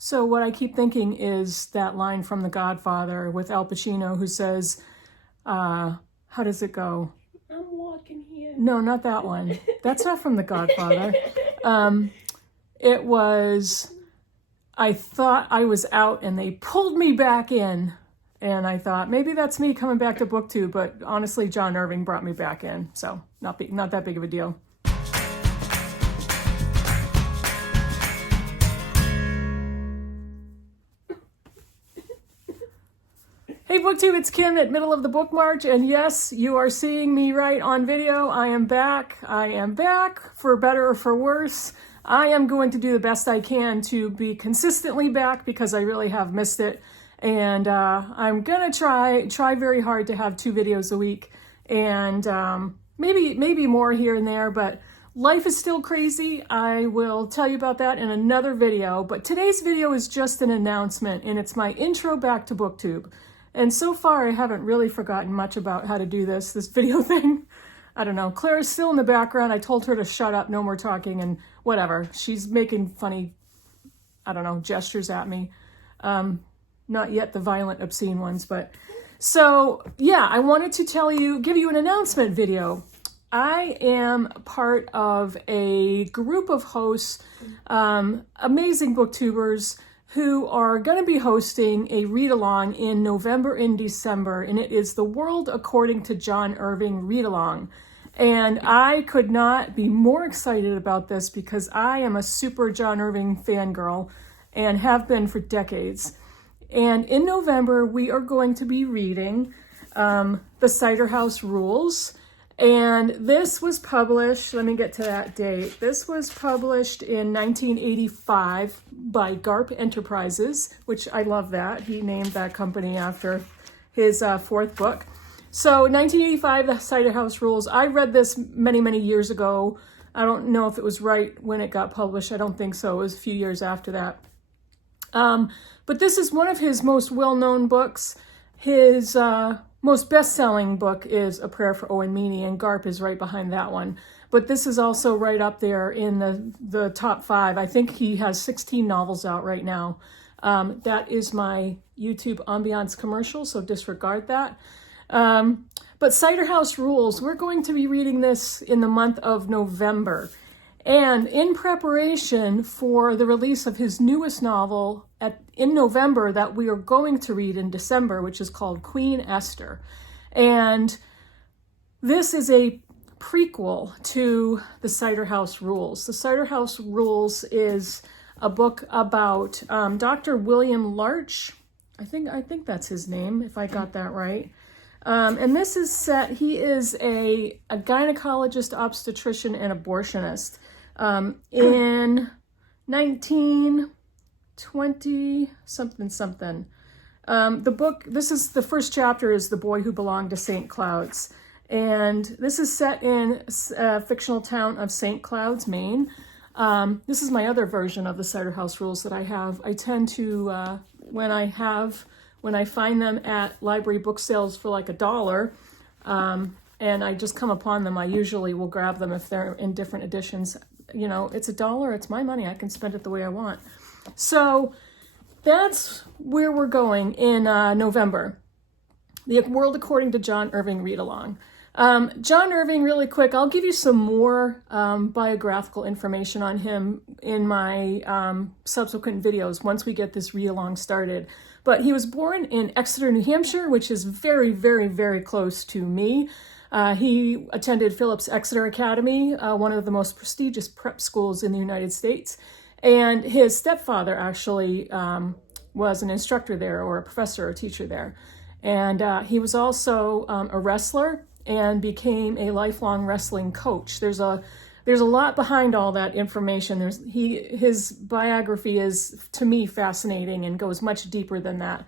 So what I keep thinking is that line from The Godfather with Al Pacino who says, how does it go? I'm walking here. No, not that one. That's not from The Godfather. It was, I thought I was out and they pulled me back in. And I thought, maybe that's me coming back to booktube, but honestly, John Irving brought me back in. So not that big of a deal. Hey booktube, it's Kim at Middle of the Bookmarch, and yes, you are seeing me right on video. I am back. I am back, for better or for worse. I am going to do the best I can to be consistently back because I really have missed it. And I'm gonna try very hard to have 2 videos a week, and maybe more here and there, but life is still crazy. I will tell you about that in another video, but today's video is just an announcement, and it's my intro back to booktube. And so far, I haven't really forgotten much about how to do this video thing. I don't know. Claire's still in the background. I told her to shut up, no more talking, and whatever. She's making funny, I don't know, gestures at me. Not yet the violent, obscene ones, but... So, yeah, I wanted to give you an announcement video. I am part of a group of hosts, amazing booktubers, who are going to be hosting a read-along in November and December, and it is the World According to John Irving read-along. And I could not be more excited about this because I am a super John Irving fangirl and have been for decades. And in November, we are going to be reading the Cider House Rules. And this was published, let me get to that date. This was published in 1985 by Garp Enterprises, which I love that. He named that company after his 4th book. So 1985, the Cider House Rules. I read this many, many years ago. I don't know if it was right when it got published. I don't think so. It was a few years after that. But this is one of his most well-known books. His most best-selling book is A Prayer for Owen Meany, and Garp is right behind that one. But this is also right up there in the top 5. I think he has 16 novels out right now. That is my YouTube ambiance commercial, so disregard that. But Cider House Rules, we're going to be reading this in the month of November. And in preparation for the release of his newest novel in November that we are going to read in December, which is called Queen Esther. And this is a prequel to the Cider House Rules. The Cider House Rules is a book about Dr. William Larch. I think that's his name, if I got that right. And this is set, he is a gynecologist, obstetrician, and abortionist. In 1920 something. The book, the first chapter is The Boy Who Belonged to St. Cloud's. And this is set in a fictional town of St. Cloud's, Maine. This is my other version of the Cider House Rules that I have. I tend to, when I find them at library book sales for like $1, and I just come upon them, I usually will grab them if they're in different editions. You know, it's $1, it's my money, I can spend it the way I want. So that's where we're going in November. The World According to John Irving read-along. John Irving, really quick, I'll give you some more biographical information on him in my subsequent videos once we get this read-along started. But he was born in Exeter, New Hampshire, which is very, very, very close to me. He attended Phillips Exeter Academy, one of the most prestigious prep schools in the United States. And his stepfather actually was an instructor there, or a professor or teacher there. And he was also a wrestler and became a lifelong wrestling coach. There's a lot behind all that information. His biography is, to me, fascinating and goes much deeper than that.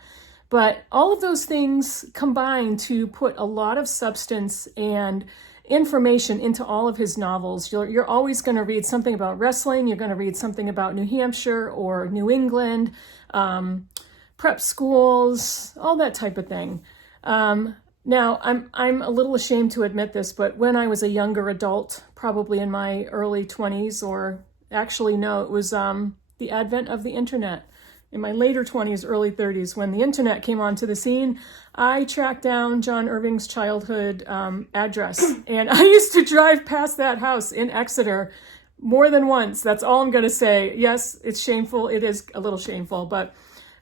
But all of those things combine to put a lot of substance and information into all of his novels. You're always going to read something about wrestling. You're going to read something about New Hampshire or New England, prep schools, all that type of thing. Now, I'm a little ashamed to admit this, but when I was a younger adult, probably in my early 20s, or actually no, it was the advent of the internet. in my later 20s, early 30s, when the internet came onto the scene, I tracked down John Irving's childhood address. And I used to drive past that house in Exeter more than once. That's all I'm going to say. Yes, it's shameful. It is a little shameful, but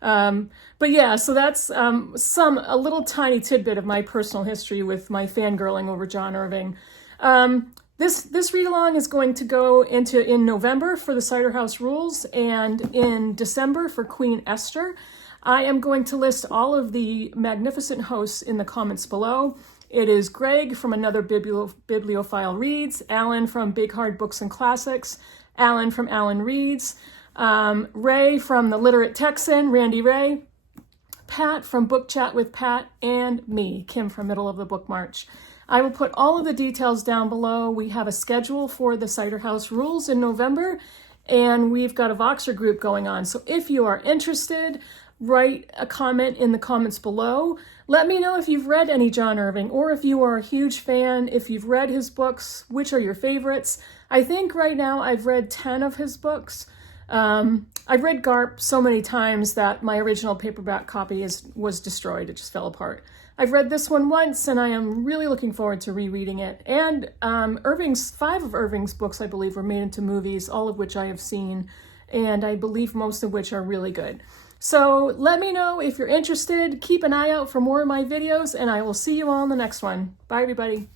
yeah, so that's a little tiny tidbit of my personal history with my fangirling over John Irving. This read-along is going to go in November for the Cider House Rules and in December for Queen Esther. I am going to list all of the magnificent hosts in the comments below. It is Greg from Another Bibliophile Reads, Alan from Big Hard Books and Classics, Alan from Alan Reads, Ray from The Literate Texan, Randy Ray, Pat from Book Chat with Pat, and me, Kim from Middle of the Bookmarch. I will put all of the details down below. We have a schedule for the Cider House Rules in November, and we've got a Voxer group going on. So if you are interested, write a comment in the comments below. Let me know if you've read any John Irving, or if you are a huge fan, if you've read his books, which are your favorites. I think right now I've read 10 of his books. I've read Garp so many times that my original paperback copy was destroyed. It just fell apart. I've read this one once, and I am really looking forward to rereading it. And 5 of Irving's books, I believe, were made into movies, all of which I have seen, and I believe most of which are really good. So let me know if you're interested. Keep an eye out for more of my videos, and I will see you all in the next one. Bye, everybody.